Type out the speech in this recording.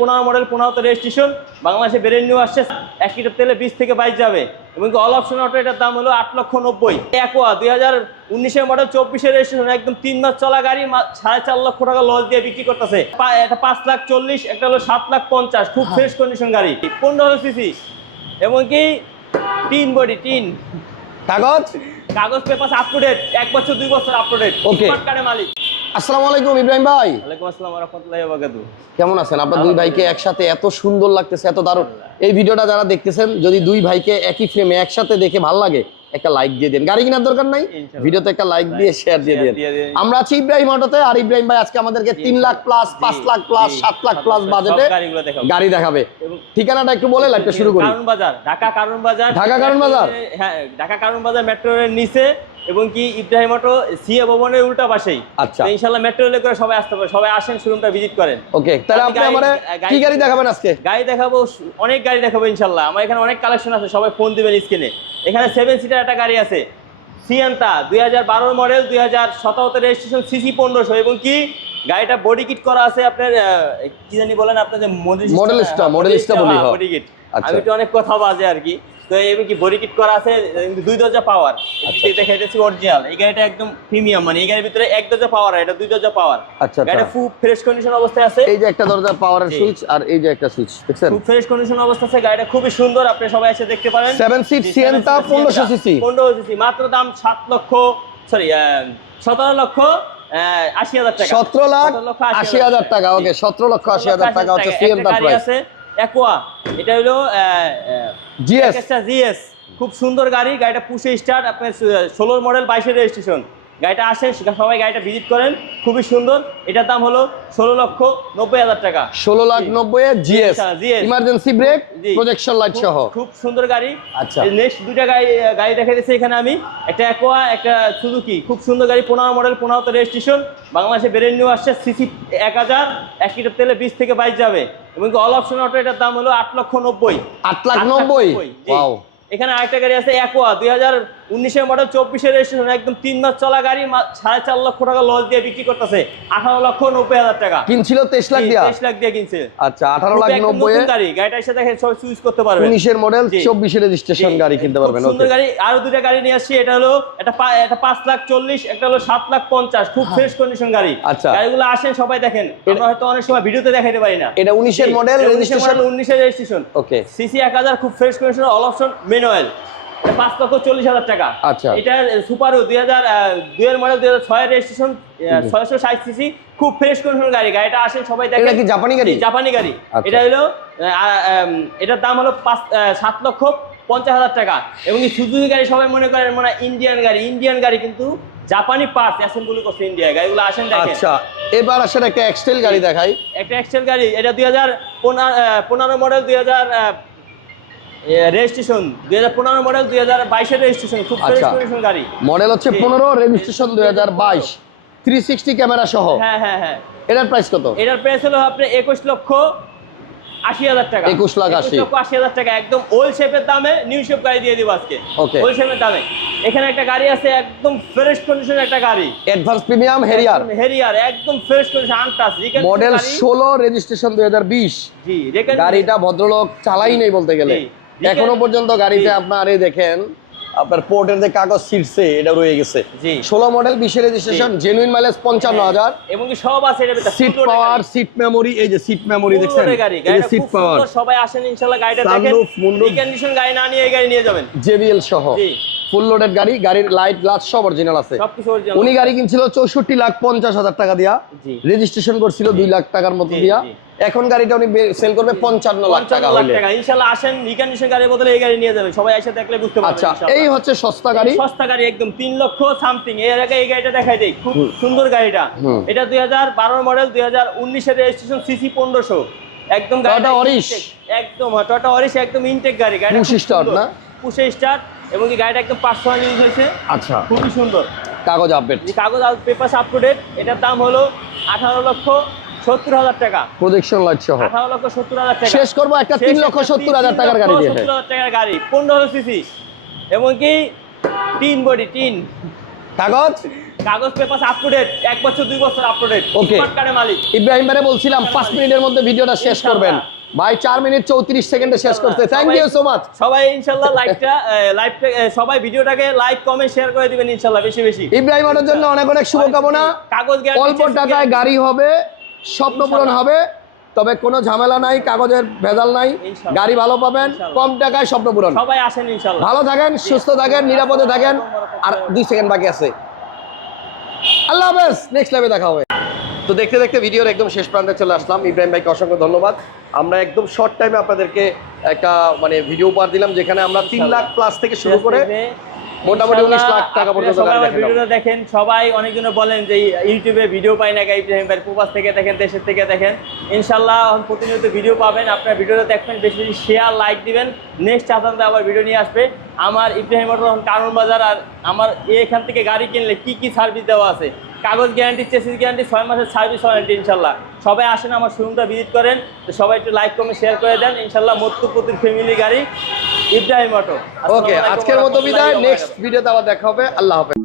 পনেরো মডেল পনেরোতে রেজিস্ট্রেশন বাংলাদেশে ব্রেন নিউ আসছে। এক লিটার তেলে বিশ থেকে বাইশ যাবে। এবং কি অল অপশন অটো এটার দাম হলো আট লক্ষ নব্বই। একোয়া দুই হাজার উনিশের মডেল চব্বিশের রেজিস্ট্রেশন একদম তিন মাস চলা গাড়ি সাড়ে চার লক্ষ টাকা লস দিয়ে বিক্রি করতেছে। এটা পাঁচ লাখ চল্লিশ একটা হলো সাত লাখ পঞ্চাশ খুব ফ্রেশ কন্ডিশন গাড়ি। পনেরো সিসি এবং কি টিন বডি টিন। কাগজ? কাগজ পেপার আপ টু ডেট এক বছর দুই বছর আপ টু ডেট. কার্ডের মালিক। আসসালামু আলাইকুম ইব্রাহিম ভাই। ওয়ালাইকুম আসসালাম রহমতুল্লাহ বাকাতু কেমন আছেন? আপনার দুই ভাইকে একসাথে এত সুন্দর লাগতেছে এত দারুণ। এই ভিডিওটা যারা দেখতেছেন যদি দুই ভাইকে একই ফ্রেমে একসাথে দেখে ভালো লাগে একটা লাইক দিয়ে দেন। গাড়ি কেনার দরকার নাই? ভিডিওতে একটা লাইক দিয়ে শেয়ার দিয়ে দেন। আমরা আছি ইব্রাহিম অটোতে আর ইব্রাহিম ভাই আজকে আমাদেরকে তিন লাখ প্লাস পাঁচ লাখ প্লাস সাত লাখ প্লাস বাজেটে গাড়ি দেখাবে। ঠিকানাটা একটু বলে শুরু করি। কারণ বাজার ঢাকা কারণ বাজার ঢাকা কারণ বাজার? হ্যাঁ ঢাকা কারণ বাজার মেট্রো রেলের নিচে এবং কি ইব্রাহিম অটো সিএ ভবনের উল্টা পাশেই। আচ্ছা। ইনশাআল্লাহ মেট্রো রেলে করে সবাই আসতে পারে সবাই আসেন শোরুমটা ভিজিট করেন। ওকে তাহলে আপনি আমারে কি গাড়ি দেখাবেন আজকে? গাড়ি দেখাবো অনেক গাড়ি দেখাবো ইনশাল্লাহ। আমার এখানে অনেক কালেকশন আছে সবাই ফোন দিবেন স্ক্রিনে। এখানে সেভেন সিটার একটা গাড়ি আছে সিয়ান্তা দুই হাজার বারোর মডেল দুই হাজার সতেরোতে রেজিস্ট্রেশন সিসি পনেরোশো। এবং কি গাড়িটা বডি কিট করা আছে আপনার কি জানি বলেন আপনার যে মডেল বলি, হ্যাঁ। Body kit. আমি তো অনেক কথা বাজে আর কি। তো এবং কি বডি কিট করা আছে দুই দরজা পাওয়ার আচ্ছা। দেখা অরিজিনাল এই গাড়িটা একদম প্রিমিয়াম মানে এই গাড়ির ভিতরে এক দরজা পাওয়ার এটা দুই দরজা পাওয়ার আচ্ছা, আচ্ছা। গাড়িটা খুব ফ্রেশ কন্ডিশন অবস্থায় আছে। এই যে একটা দরজা পাওয়ারের সুইচ আর এই যে একটা সুইচ দেখছেন? খুব ফ্রেশ কন্ডিশন অবস্থা আছে গাড়িটা খুবই সুন্দর আপনি সবাই এসে দেখতে পারেন। Seven seat Sienna, 1500 cc পনেরো সিসি মাত্র দাম সাত লক্ষ সরি সতেরো লক্ষ আশি হাজার টাকা। সতেরো লাখ লক্ষ আশি হাজার টাকা। ওকে সতেরো লক্ষ আশি হাজার টাকা হচ্ছে সিএনটা প্রাইস একোয়া এটা হলো জিএস জিএস খুব সুন্দর গাড়ি গাড়িটা পুষে স্টার্ট আপনার ষোলোর মডেল বাইশের রেজিস্ট্রেশন গাড়িটা আসেন সবাই গাড়িটা ভিজিট করেন খুবই সুন্দর। এটার দাম হলো ষোলো লক্ষ নব্বই হাজার টাকা। ষোলো লাখ নব্বই GS emergency brake. Projection light সহ। খুব সুন্দর গাড়ি। আচ্ছা। নেক্সট দুইটা গাড়ি গাড়ি দেখা দিচ্ছি এখানে আমি। একটা অ্যাকোয়া একটা সুজুকি খুব সুন্দর গাড়ি পনেরো মডেল পনেরোতে রেজিস্ট্রেশন বাংলাদেশে ব্রেন নিউ আসছে সিসি এক হাজার এক লিটার তেলে বিশ থেকে বাইশ যাবে। এবং অল অপশন অটো এটার দাম হলো আট লক্ষ নব্বই। আট লাখ নব্বই? এখানে আরেকটা গাড়ি আছে একোয়া দুই হাজার উনিশের মডেল চব্বিশের রেজিস্ট্রেশন একদম তিন মাস চলা গাড়ি সাড়ে চার লক্ষ টাকা লস দিয়ে বিক্রি করতেছে। আঠারো লক্ষ নব্বই হাজার টাকা। কিনছিল তেইশ লাখ দিয়া? তেইশ লাখ দিয়ে কিনছে আচ্ছা আঠারো লাখ নব্বই গাড়ি। গাড়িটা এসে দেখে সবাই চুজ করতে পারবে। উনিশের মডেল। চব্বিশের রেজিস্ট্রেশন গাড়ি কিনতে খুব পারবেন সুন্দর গাড়ি। আরও দুটা গাড়ি নিয়ে আসছি এটা হলো এটা এটা পাঁচ লাখ চল্লিশ একটা হলো সাত লাখ পঞ্চাশ খুব ফ্রেশ কন্ডিশন গাড়ি। আচ্ছা। গাড়িগুলো আসেন সবাই দেখেন। আমরা হয়তো অনেক সময় ভিডিওতে দেখাইতে পারি না। এটা উনিশের মডেল রেজিস্ট্রেশন উনিশের রেজিস্ট্রেশন ওকে সিসি এক হাজার খুব fresh condition all option manual পাঁচ লক্ষ চল্লিশ হাজার টাকা। আচ্ছা। এটা সুপারও দুই হাজার দুইয়ের মডেল দুই হাজার ছয়ের রেজিস্ট্রেশন ছয়শো ষাট সিসি খুব ফ্রেশ কন্ডিশন গাড়ি। গাড়িটা আসেন সবাই এটা কি জাপানি গাড়ি? জাপানি গাড়ি। আচ্ছা। এটা হলো এটার দাম হলো পাঁচ সাত লক্ষ পঞ্চাশ হাজার টাকা। এবং এই সুজুকি গাড়ি সবাই মনে করেন মানে ইন্ডিয়ান গাড়ি। ইন্ডিয়ান গাড়ি কিন্তু জাপানি পার্টস অ্যাসেম্বলি করছে ইন্ডিয়া গাড়িগুলো আসেন দেখেন। আচ্ছা। এবার আসেন একটা এক্সটেল গাড়ি দেখাই। একটা এক্সেল গাড়ি। এটা দুই হাজার পনেরো মডেল দুই হাজার রেজিস্ট্রেশন দুই হাজার পনেরো মডেল দুই হাজার বাইশের রেজিস্ট্রেশন খুব ফ্রেশ আচ্ছা। কন্ডিশন গাড়ি। মডেল হচ্ছে জি। পনেরো রেজিস্ট্রেশন দুই হাজার বাইশ। থ্রি সিক্সটি ক্যামেরা সহ। হ্যাঁ হ্যাঁ হ্যাঁ। এটার প্রাইস কত? এটার প্রাইস হলো আপনার একুশ লক্ষ আশি হাজার টাকা। 21 লাখ আশি। লক্ষ আশি হাজার টাকা একদম ওল্ড শেপের দামে নিউ শেপ গাড়ি দিয়ে দিব আজকে। Okay. ওল্ড শেপের দামে। এখানে একটা গাড়ি আছে একদম ফ্রেশ কন্ডিশনের একটা গাড়ি। অ্যাডভান্স প্রিমিয়াম হেরিয়ার হেরিয়ার একদম ফ্রেশ কন্ডিশন আনটাস মডেল ষোলো রেজিস্ট্রেশন দুই হাজার বিশ। জি গাড়িটা ভদ্রলোক চালাই নেই বলতে গেলে। এখনও পর্যন্ত গাড়িতে আপনার এই দেখেন আপনার পোর্টের যে কাগজ ছিটছে এটা রয়ে গেছে। ষোলো মডেল বিশ রেজিস্ট্রেশন জেনুইন মাইলেজ পঞ্চান্ন হাজার। এবং সব আছে সিট পাওয়ার সিট মেমোরি এই যে সিট মেমোরি দেখছেন? এই সিট পাওয়ার সবাই আসেন ইনশাআল্লাহ গাড়িটা দেখেন। গাড়ি না নিয়ে এই গাড়ি নিয়ে যাবেন। জেবিএল সহ। ফুল লোডেড গাড়ি গাড়ির লাইট গ্লাস সব অরিজিনাল আছে। উনি গাড়ি কিনছিল চৌষট্টি লাখ পঞ্চাশ হাজার টাকা দিয়া। রেজিস্ট্রেশন করছিল দুই লাখ টাকার মতো দিয়া। এখন গাড়িটা উনি সেল করবে পঞ্চান্ন লাখ টাকা ইনশাআল্লাহ আসেন রিকন্ডিশন গাড়ির বদলে এই গাড়ি নিয়ে যাবেন। সবাই এসে দেখলে বুঝতে পারবেন আচ্ছা এই হচ্ছে সস্তা গাড়ি। সস্তা গাড়ি একদম তিন লক্ষ সামথিং এর আগে এই গাড়িটা দেখাই দেই। খুব সুন্দর গাড়িটা। এটা দুই হাজার বারো মডেল দুই হাজার উনিশের রেজিস্ট্রেশন সিসি পনেরোশো। একদম গাড়িটা intake, একদম টটা অরিশ একদম ইনটেক গাড়ি। গাড়িটা Push start না? পুষে স্টার্ট এবং কি গাড়িটা একদম পার্সোনাল ইউজ হয়েছে। আচ্ছা। খুবই সুন্দর। কাগজ আপডেট এই কাগজ পেপার আপ টু ডেট এটার দাম হলো আঠারো লক্ষ সত্তর হাজার টাকা। প্রজেকশন লাইট সহ। আঠারো লক্ষ সত্তর হাজার টাকা। শেষ করব একটা তিন লক্ষ সত্তর হাজার টাকার গাড়ি দিয়ে। সত্তর হাজার টাকার গাড়ি পনেরো সিসি টিন বডি কাগজ? কাগজ পেপার আপ টু ডেট এক বছর দুই বছর আপ টু ডেট Okay. মালিক। ইব্রাহিম ভাই বলছিলাম পাঁচ মিনিটের মধ্যে ভিডিওটা শেষ করবেন। ভাই চার মিনিট চৌত্রিশ সেকেন্ডে শেষ করতে। থ্যাংক ইউ সো মাচ সবাই ইনশাল্লাহ লাইভটা লাইভটা সবাই ভিডিওটাকে লাইক কমেন্ট শেয়ার করে দিবেন ইনশাল্লাহ বেশি বেশি। ইব্রাহিম ওটার জন্য অনেক অনেক শুভকামনা। কাগজ অল্প টাকায় গাড়ি হবে স্বপ্ন পূরণ হবে তবে কোনো ঝামেলা নাই কাগজের ভেজাল নাই গাড়ি ভালো পাবেন কম টাকায় স্বপ্ন পূরণ। সবাই আসেন ইনশাল্লাহ। ভালো থাকেন সুস্থ থাকেন নিরাপদে থাকেন আর দুই সেকেন্ড বাকি আছে। আল্লাহ হাফেজ নেক্সট লাইভে দেখা হবে। তো দেখতে দেখতে ভিডিওর একদম শেষ প্রান্তে চলে আসলাম। ইব্রাহিম ভাইকে অসংখ্য ধন্যবাদ। আমরা একদম শর্ট টাইমে আপনাদেরকে একটা মানে ভিডিও উপহার দিলাম যেখানে আমরা তিন লাখ প্লাস থেকে শুরু করে মোটামুটি উনিশ লাখ টাকা পর্যন্ত সবাই গাড়ি আমার দেখালাম। ভিডিওটা দেখেন। সবাই অনেকজনে বলেন যে ইউটিউবে ভিডিও পাই না ইব্রাহিম ভাই প্রবাস থেকে দেখেন দেশের থেকে দেখেন। ইনশাল্লাহ প্রতিনিয়ত ভিডিও পাবেন। আপনার ভিডিওটা দেখবেন বেশি বেশি শেয়ার লাইক দিবেন। নেক্সট চাতান্তে আবার ভিডিও নিয়ে আসবে। আমার ইব্রাহিম কারণ বাজার আর আমার এখান থেকে গাড়ি কিনলে কি কি সার্ভিস দেওয়া আছে? কাগজ গ্যারান্টি চেসিস গ্যারান্টি ছয় মাসের সার্ভিস ওয়ারেন্টি ইনশাল্লাহ। সবাই আসেন আমার শোরুমটা ভিজিট করেন তো সবাই একটু লাইক কমে শেয়ার করে দেন। ইনশাল্লাহ মত্তুপতির ফ্যামিলি গাড়ি ইব্রাহিম অটো ওকে আজকের মতো বিদায়। নেক্সট ভিডিওতে আবার দেখা হবে। আল্লাহ হাফেজ।